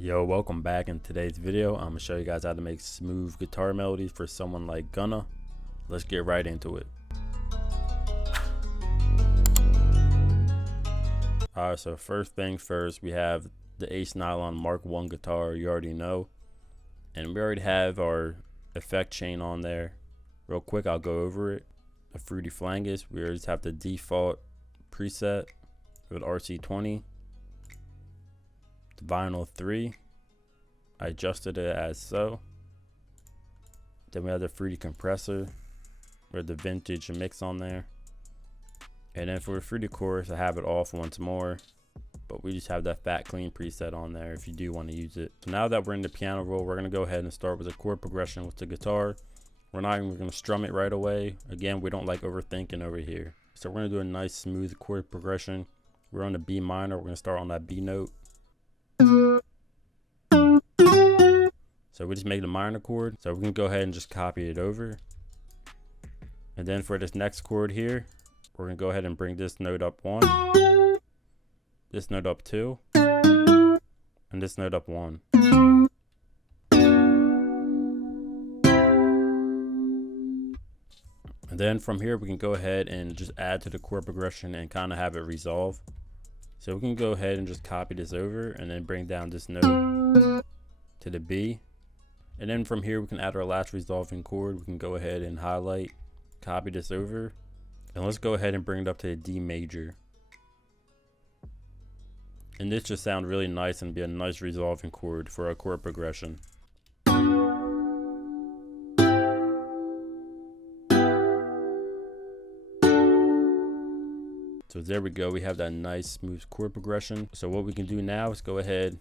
Yo, welcome back. In today's video, I'm gonna show you guys how to make smooth guitar melodies for someone like Gunna. Let's get right into it. Alright, so first things first, we have the Ace Nylon Mark 1 guitar, you already know. And we already have our effect chain on there. Real quick, I'll go over it. The Fruity Flangus, we already have the default preset with RC20. The Vinyl 3, I adjusted it as so. Then we have the Fruity Compressor with the vintage mix on there. And then for the Fruity Chorus, I have it off once more, but we just have that Fat Clean preset on there if you do want to use it. So now that we're in the piano roll, we're going to go ahead and start with a chord progression with the guitar. We're not even going to strum it right away. Again, we don't like overthinking over here. So we're going to do a nice smooth chord progression. We're on the B minor. We're going to start on that B note. So we just make the minor chord. So we can go ahead and just copy it over. And then for this next chord here, we're going to go ahead and bring this note up 1, this note up 2, and this note up 1. And then from here, we can go ahead and just add to the chord progression and kind of have it resolve. So we can go ahead and just copy this over and then bring down this note to the B. And then from here, we can add our last resolving chord. We can go ahead and highlight, copy this over, and let's go ahead and bring it up to the D major. And this just sounds really nice and be a nice resolving chord for our chord progression. So there we go, we have that nice smooth chord progression. So what we can do now is go ahead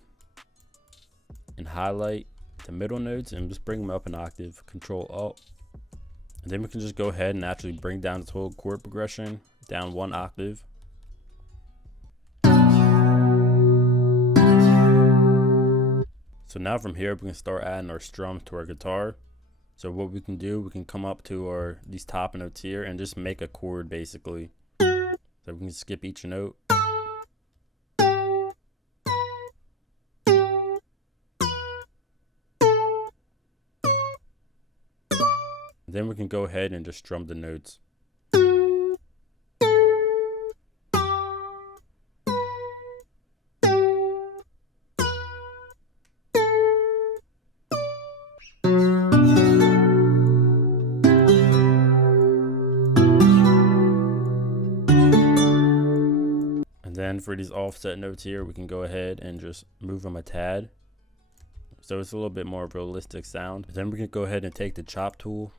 and highlight the middle notes and just bring them up an octave, Control Alt. And then we can just go ahead and actually bring down this whole chord progression down 1 octave. So now from here, we can start adding our strums to our guitar. So what we can do, we can come up to these top notes here and just make a chord basically. So we can skip each note. Then we can go ahead and just strum the notes. Then for these offset notes here, we can go ahead and just move them a tad, so it's a little bit more realistic sound. Then we can go ahead and take the chop tool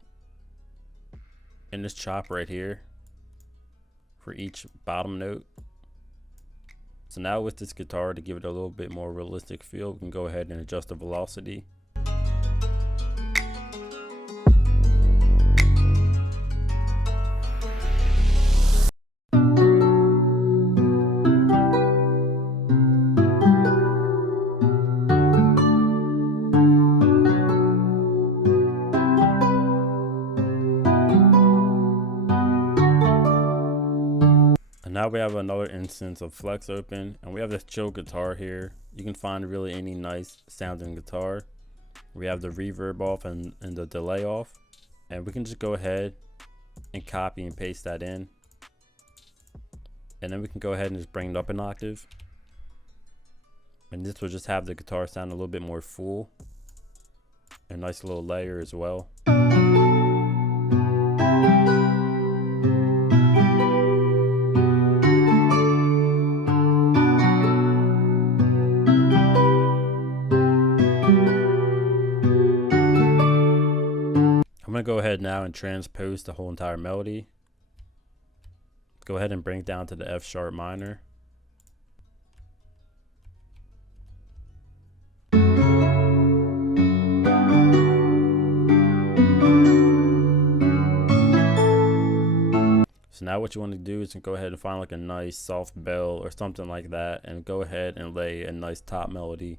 and this chop right here for each bottom note. So now with this guitar, to give it a little bit more realistic feel, we can go ahead and adjust the velocity. Now we have another instance of flex open, and we have this chill guitar here. You can find really any nice sounding guitar. We have the reverb off and the delay off, and we can just go ahead and copy and paste that in. And then we can go ahead and just bring it up an octave. And this will just have the guitar sound a little bit more full. A nice little layer as well. I'm going to go ahead now and transpose the whole entire melody. Go ahead and bring it down to the F sharp minor. So now what you want to do is go ahead and find like a nice soft bell or something like that, and go ahead and lay a nice top melody.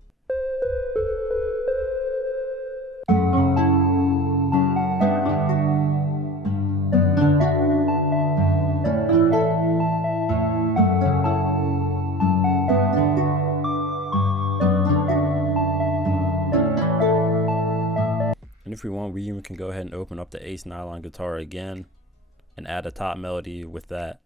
if we want, we even can go ahead and open up the Ace Nylon guitar again and add a top melody with that.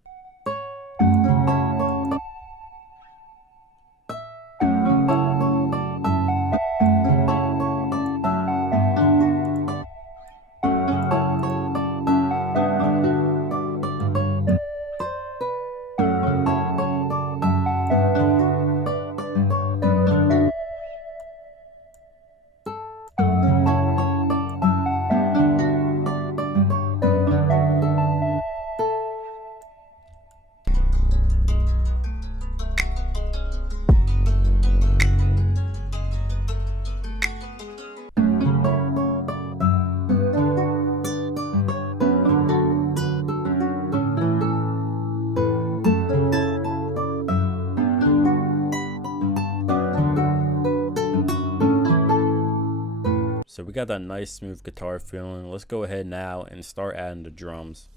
So we got that nice smooth guitar feeling. Let's go ahead now and start adding the drums.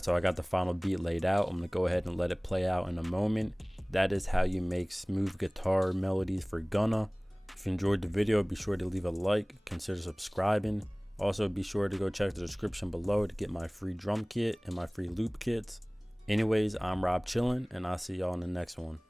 So I got the final beat laid out. I'm gonna go ahead and let it play out in a moment. That is how you make smooth guitar melodies for Gunna. If you enjoyed the video, be sure to leave a like, consider subscribing. Also be sure to go check the description below to get my free drum kit and my free loop kits. Anyways, I'm Rob Chillin', and I'll see y'all in the next one.